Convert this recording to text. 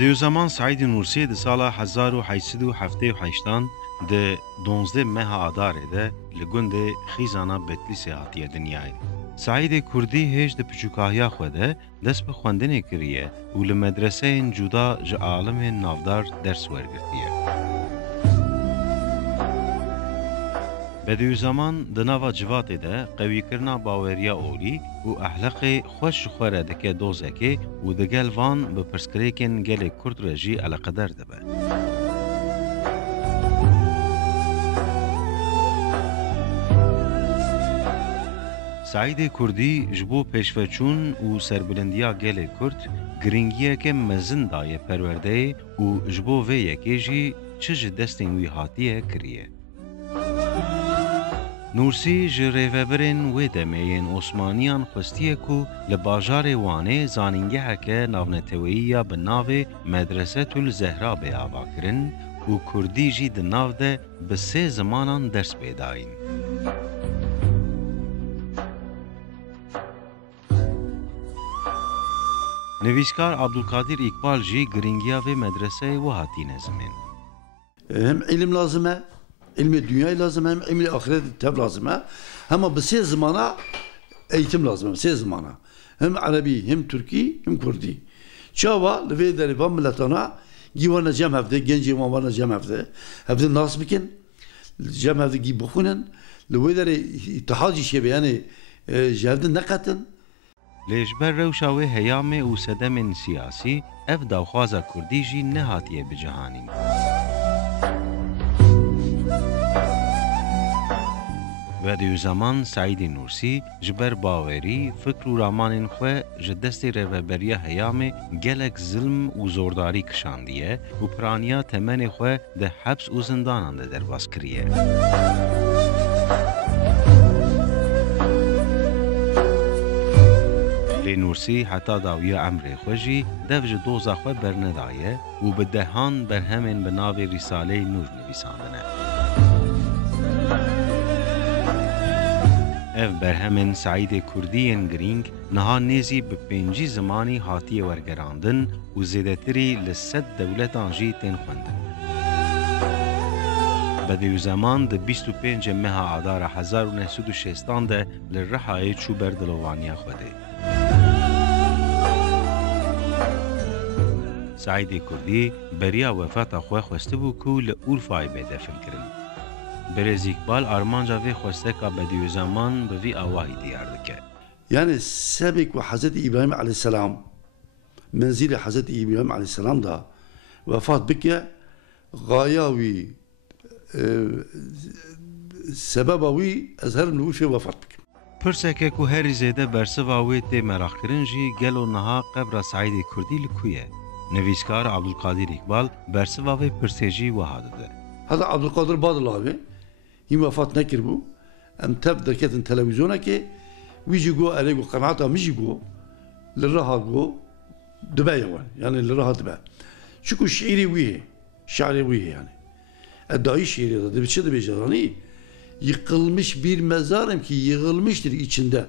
بدیو زمان سعید نورسی د سال 1878 د 12 مه آداره ده لگند خیزانا بتلیسی هاتیه دنیای. سعید کردی هیچ د پچوکاهیا خوده دست به خواندن کریه و لمدرسه جدا ج عالم نافدار درس ورگرتیه. بدیو زمان د ناوا جوات ده قوی کرنا باوریا اولی و احلق خوش خوره دکه دوزه که و دگل وان به پرسکریکن گل کرد رجی علاقدر دبه. سعید کردی جبو پیشفچون و سربلندیا گل کرد گرینگیه که مزن دایه پرورده و جبو وی یکی جی چج دستین وی هاتیه کریه. نورسی جریوبرین و دمین عثمانیان خستیه کو لباجار وانه زانینگه که ناونتویی به ناو مدرسه الزهرا به آوا کرن و کردی جی د ناو ده به سه زمانان درس پیداین. نویسکار عبدالقادر اقبال جی گرینگیا و مدرسه و هاتی نظمین. هم علم لازمه، علم dünya lazım, hem ilmi ahiret tabi lazım. Ama bu şey zamana eğitim lazım, şey zamana. Hem Arabi, hem Türki, hem Kurdi. Çava, ve derivan milletana, givana cem hafte, genci mavana cem hafte. Hafte nasıl bikin? Cem hafte gibi bukunen. Ve deri ittihacı şey yani cevde ne katın? لیجبر روشاوی هیام و صدم سیاسی اف داوخوازا کردی جی نهاتیه بجهانین. و دیو زمان سعید نورسی جبر باوری فکر و رامان خواه جدست روبریه هیام گلک ظلم و زورداری کشاندیه و پرانیا تمن خواه ده حبس و زندانان ده درباز کریه. نورسی حتی داویه عمر خوشی دوج دوزا خو برندایه و به دهان برهمن به ناو رساله نور نویساندنه. اف برهمن سعید کردی گرینگ نها نیزی به پنجی زمانی هاتی ورگراندن و زیدتری لسد دولت آنجی تین خوندن. بدیو زمان ده 25 مه آدار 1960 ده لرحای چوبر دلوانیا خوده. سعید کردی بریا وفات خواه خواسته بو که لأورفای بیده دفن کرن. برز اقبال آرمانجا وی خواسته که بدیو زمان به وی آواهی دیار دکه. Yani sebek ve Hazreti İbrahim Aleyhisselam menzili Hazreti İbrahim Aleyhisselam da vefat bike gayavi sebebavi ezher nuşe vefat bike. پرسکه که هر زیده برسواوی تی مراخ کرنجی گلو نها قبر سعید کردی لکویه. نویسکار عبدالقادر اقبال برسواوی پرسیجی وحاده ده. هذا عبدالقادر Bağdırlı abi. Hem vefat nekir bu. Em teb derketin televizyona ki ويجي جو أريجو قناعته مش جو للرها جو دبي يعني للرها دبي شكو شعري ويه şairi ويه yani edai şiiri de bir şey de becerani yıkılmış bir mezarım ki yığılmıştır içinde